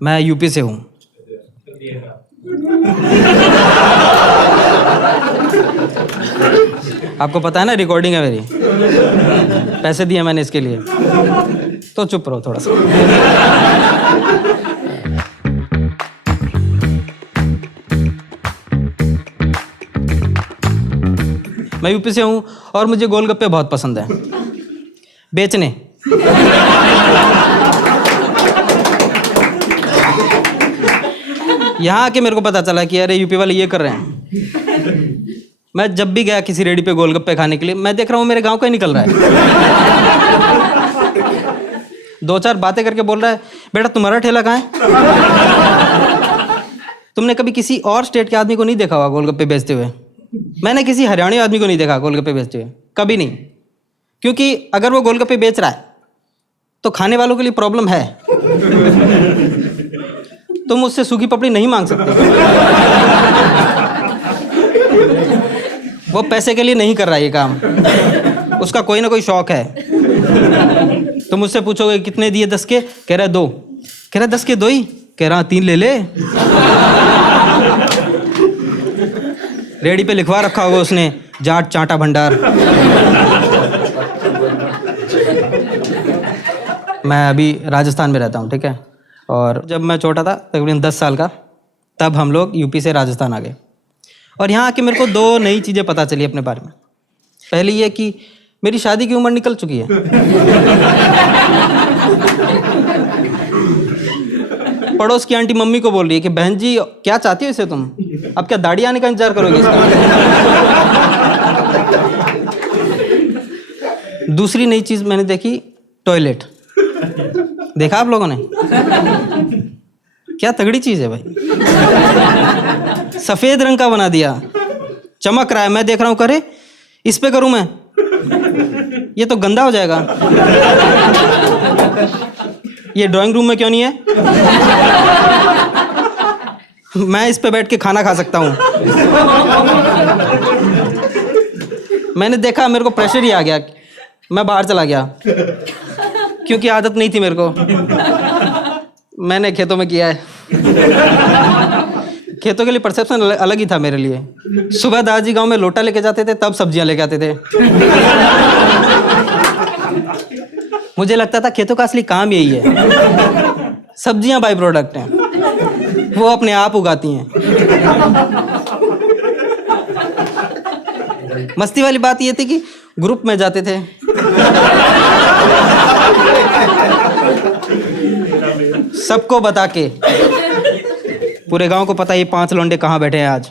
मैं यूपी से हूँ। आपको पता है ना रिकॉर्डिंग है मेरी, पैसे दिए मैंने इसके लिए, तो चुप रहो थोड़ा सा। मैं यूपी से हूँ और मुझे गोलगप्पे बहुत पसंद है बेचने। यहाँ आके मेरे को पता चला कि अरे यूपी वाले ये कर रहे हैं। मैं जब भी गया किसी रेडी पे गोलगप्पे खाने के लिए, मैं देख रहा हूँ मेरे गांव का ही निकल रहा है। 2-4 बातें करके बोल रहा है, बेटा तुम्हारा ठेला कहाँ है? तुमने कभी किसी और स्टेट के आदमी को नहीं देखा होगा गोलगप्पे बेचते हुए। मैंने किसी हरियाणवी आदमी को नहीं देखा गोलगप्पे बेचते हुए, कभी नहीं। क्योंकि अगर वो गोलगप्पे बेच रहा है तो खाने वालों के लिए प्रॉब्लम है। तुम उससे सूखी पपड़ी नहीं मांग सकते। वो पैसे के लिए नहीं कर रहा ये काम, उसका कोई ना कोई शौक है। तुम उससे पूछोगे कितने दिए 10 के, कह रहा है 2। कह रहा है 10 के 2 ही, कह रहा 3 ले ले। रेडी पे लिखवा रखा होगा उसने, जाट चांटा भंडार। मैं अभी राजस्थान में रहता हूँ, ठीक है। और जब मैं छोटा था, तकरीबन 10 साल का, तब हम लोग यूपी से राजस्थान आ गए। और यहाँ आके मेरे को 2 नई चीज़ें पता चली अपने बारे में। पहली ये कि मेरी शादी की उम्र निकल चुकी है। पड़ोस की आंटी मम्मी को बोल रही है कि बहन जी क्या चाहती हो इसे तुम, अब क्या दाढ़ी आने का इंतजार करोगे इसका? दूसरी नई चीज़ मैंने देखी, टॉयलेट। देखा आप लोगों ने? क्या तगड़ी चीज़ है भाई। सफ़ेद रंग का बना दिया, चमक रहा है। मैं देख रहा हूँ, करे इस पे करूँ मैं, ये तो गंदा हो जाएगा। ये ड्राइंग रूम में क्यों नहीं है? मैं इस पे बैठ के खाना खा सकता हूँ। मैंने देखा, मेरे को प्रेशर ही आ गया, मैं बाहर चला गया, क्योंकि आदत नहीं थी मेरे को। मैंने खेतों में किया है। खेतों के लिए परसेप्शन अलग ही था मेरे लिए। सुबह दादाजी गांव में लोटा लेके जाते थे, तब सब्जियां लेके आते थे। मुझे लगता था खेतों का असली काम यही है, सब्जियां बाई प्रोडक्ट हैं, वो अपने आप उगाती हैं। मस्ती वाली बात ये थी कि ग्रुप में जाते थे, सबको बता के, पूरे गांव को पता ये 5 लौंडे कहाँ बैठे हैं आज,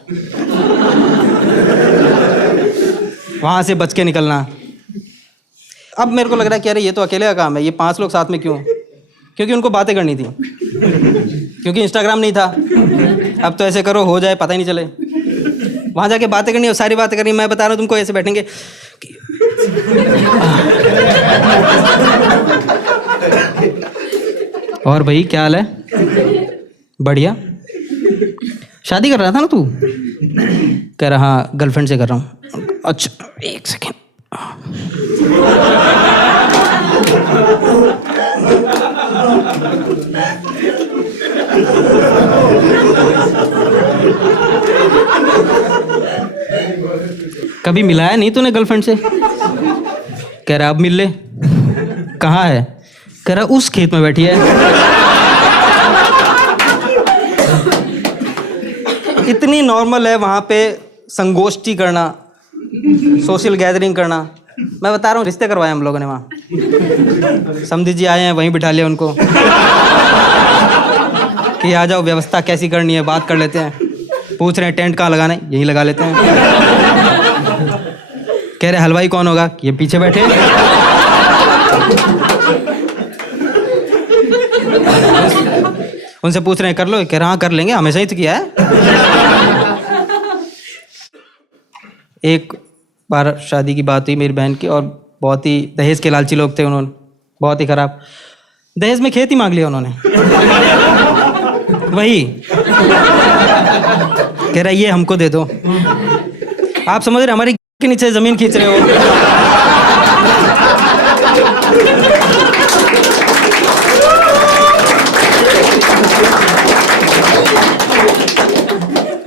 वहां से बच के निकलना। अब मेरे को लग रहा है कि अरे ये तो अकेले का काम है, ये 5 लोग साथ में क्यों? क्योंकि उनको बातें करनी थी, क्योंकि इंस्टाग्राम नहीं था। अब तो ऐसे करो हो जाए, पता ही नहीं चले। वहां जाके बातें करनी और सारी बातें करनी। मैं बता रहा हूँ तुमको, ऐसे बैठेंगे। और भाई क्या हाल है? बढ़िया। शादी कर रहा था ना तू? कह रहा हाँ, गर्लफ्रेंड से कर रहा हूँ। अच्छा 1 सेकेंड। कभी मिलाया नहीं तूने गर्लफ्रेंड से? कह रहा अब मिल ले। कहाँ है? कह रहा उस खेत में बैठी है। इतनी नॉर्मल है वहाँ पे संगोष्ठी करना, सोशल गैदरिंग करना। मैं बता रहा हूँ, रिश्ते करवाए हम लोगों ने वहाँ। समधी जी आए हैं, वहीं बिठा लिया उनको कि आ जाओ, व्यवस्था कैसी करनी है बात कर लेते हैं। पूछ रहे हैं टेंट कहाँ लगाना है, यहीं लगा लेते हैं। कह रहे हलवाई कौन होगा? ये पीछे बैठे। उनसे पूछ रहे हैं कर लो, कह रहा हाँ कर लेंगे, हमेशा ही तो किया है। एक बार शादी की बात हुई मेरी बहन की, और बहुत ही दहेज के लालची लोग थे उन्होंने, बहुत ही खराब। दहेज में खेत ही मांग लिया उन्होंने। वही कह रहा ये हमको दे दो। आप समझ रहे हमारी के नीचे जमीन खींच रहे हो।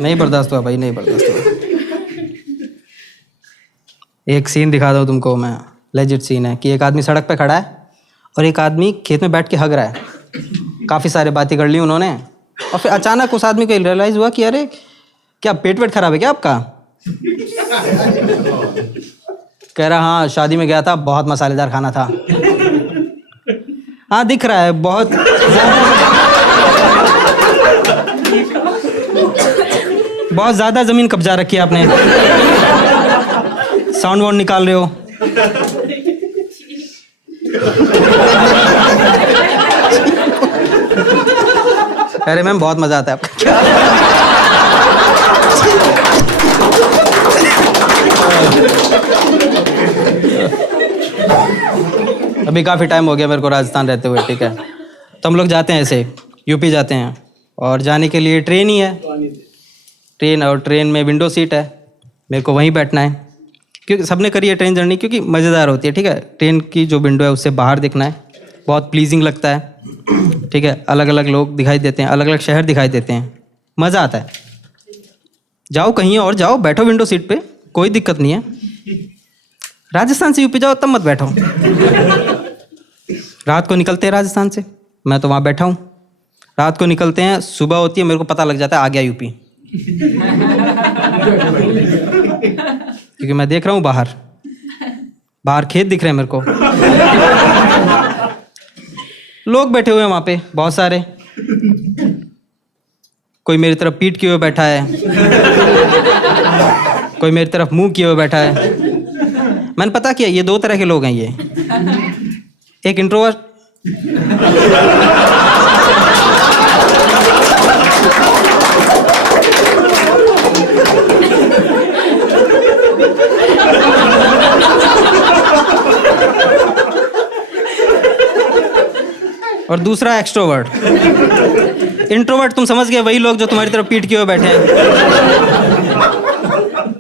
नहीं बर्दाश्त हुआ भाई, नहीं बर्दाश्त हुआ। एक सीन दिखा दूँ तुमको मैं, लेजिट सीन है कि एक आदमी सड़क पे खड़ा है और एक आदमी खेत में बैठ के हग रहा है। काफ़ी सारे बातें कर ली उन्होंने और फिर अचानक उस आदमी को रियलाइज़ हुआ कि अरे क्या पेट वेट खराब है क्या आपका? कह रहा हाँ शादी में गया था, बहुत मसालेदार खाना था। हाँ दिख रहा है बहुत ज़्यादा ज़मीन कब्जा रखी है आपने। साउंड वाउंड निकाल रहे हो। अरे मैम बहुत मज़ा आता है आपका। अभी काफ़ी टाइम हो गया मेरे को राजस्थान रहते हुए, ठीक है। तो हम लोग जाते हैं ऐसे यूपी जाते हैं और जाने के लिए ट्रेन ही है, ट्रेन, और ट्रेन में विंडो सीट है, मेरे को वहीं बैठना है क्योंकि सबने करी है ट्रेन जर्नी, क्योंकि मज़ेदार होती है, ठीक है। ट्रेन की जो विंडो है उससे बाहर दिखना है, बहुत प्लीजिंग लगता है, ठीक है। अलग अलग लोग दिखाई देते हैं, अलग अलग शहर दिखाई देते हैं, मज़ा आता है। जाओ कहीं और जाओ, बैठो विंडो सीट पे, कोई दिक्कत नहीं है। राजस्थान से यूपी जाओ तब मत बैठो। रात को निकलते हैं राजस्थान से, मैं तो वहाँ बैठा हूँ। रात को निकलते हैं, सुबह होती है, मेरे को पता लग जाता है आ गया यूपी। क्योंकि मैं देख रहा हूँ बाहर खेत दिख रहे हैं मेरे को, लोग बैठे हुए हैं वहाँ पे बहुत सारे। कोई मेरी तरफ पीठ किए हुए बैठा है, कोई मेरी तरफ मुंह किए हुए बैठा है। मैंने पता किया ये दो तरह के लोग हैं ये, एक इंट्रोवर्ट और दूसरा एक्सट्रोवर्ट। इंट्रोवर्ट तुम समझ गए, वही लोग जो तुम्हारी तरफ पीठ किए हुए बैठे हैं,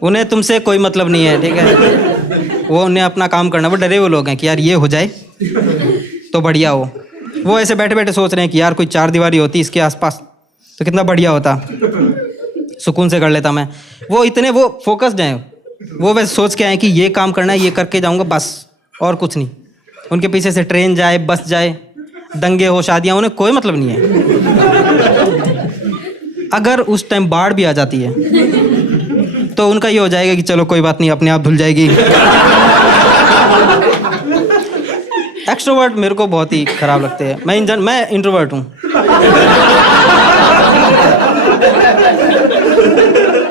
उन्हें तुमसे कोई मतलब नहीं है, ठीक है। वो उन्हें अपना काम करना, वो डरे हुए लोग हैं कि यार ये हो जाए तो बढ़िया हो। वो ऐसे बैठे बैठे सोच रहे हैं कि यार कोई चार दीवारी होती इसके आसपास तो कितना बढ़िया होता, सुकून से कर लेता मैं। वो इतने वो फोकस्ड हैं, वो वैसे सोच के आए कि ये काम करना है, ये करके जाऊंगा बस, और कुछ नहीं। उनके पीछे से ट्रेन जाए, बस जाए, दंगे हो, शादियाँ, उन्हें कोई मतलब नहीं है। अगर उस टाइम बाढ़ भी आ जाती है तो उनका ये हो जाएगा कि चलो कोई बात नहीं, अपने आप धुल जाएगी। एक्सट्रोवर्ट मेरे को बहुत ही खराब लगते हैं। मैं इंट्रोवर्ट हूँ।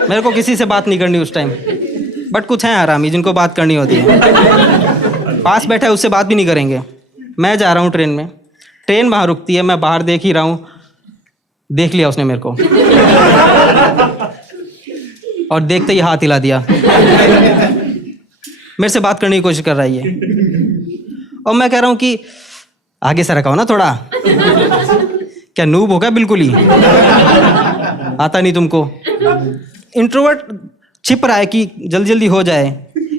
मेरे को किसी से बात नहीं करनी उस टाइम, बट कुछ हैं हरामी जिनको बात करनी होती है। पास बैठा है उससे बात भी नहीं करेंगे। मैं जा रहा हूँ ट्रेन में, ट्रेन वहाँ रुकती है, मैं बाहर देख ही रहा हूँ, देख लिया उसने मेरे को और देखते ही हाथ हिला दिया। मेरे से बात करने की कोशिश कर रहा है ये, और मैं कह रहा हूँ कि आगे से रखा हो ना थोड़ा, क्या नूब होगा बिल्कुल ही, आता नहीं तुमको। इंट्रोवर्ट छिप रहा है कि जल्दी जल्दी हो जाए,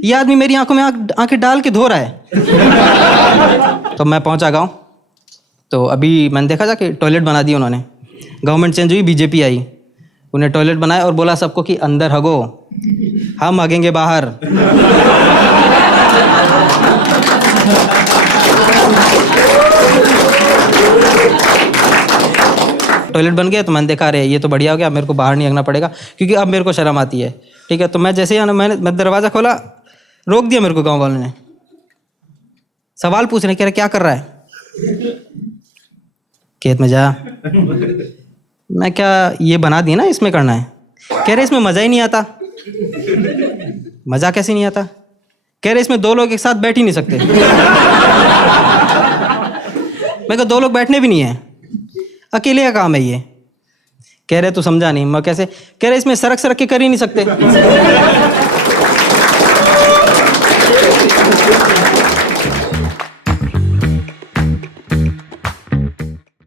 ये आदमी मेरी आंखों में आंखें डाल के धो रहा है। तो मैं पहुंचा गाँव, तो अभी मैंने देखा जाके टॉयलेट बना दिया उन्होंने। गवर्नमेंट चेंज हुई, बीजेपी आई, उन्हें टॉयलेट बनाया और बोला सबको कि अंदर हगो, हम हगेंगे बाहर। टॉयलेट बन गया तो मैंने देखा अरे ये तो बढ़िया हो गया, मेरे को बाहर नहीं हगना पड़ेगा, क्योंकि अब मेरे को शर्म आती है, ठीक है। तो मैं जैसे ही आना, मैं दरवाज़ा खोला, रोक दिया मेरे को गाँव वालों ने। सवाल पूछ रहे, कह रहे क्या कर रहा है? खेत में जा। मैं क्या ये बना दिया ना, इसमें करना है? कह रहे इसमें मज़ा ही नहीं आता। मज़ा कैसे नहीं आता? कह रहे इसमें दो लोग एक साथ बैठ ही नहीं सकते। मैं कहा दो लोग बैठने भी नहीं है, अकेले का काम है ये। कह रहे तू समझा नहीं। मैं कैसे? कह रहे इसमें सरक सरक के कर ही नहीं सकते।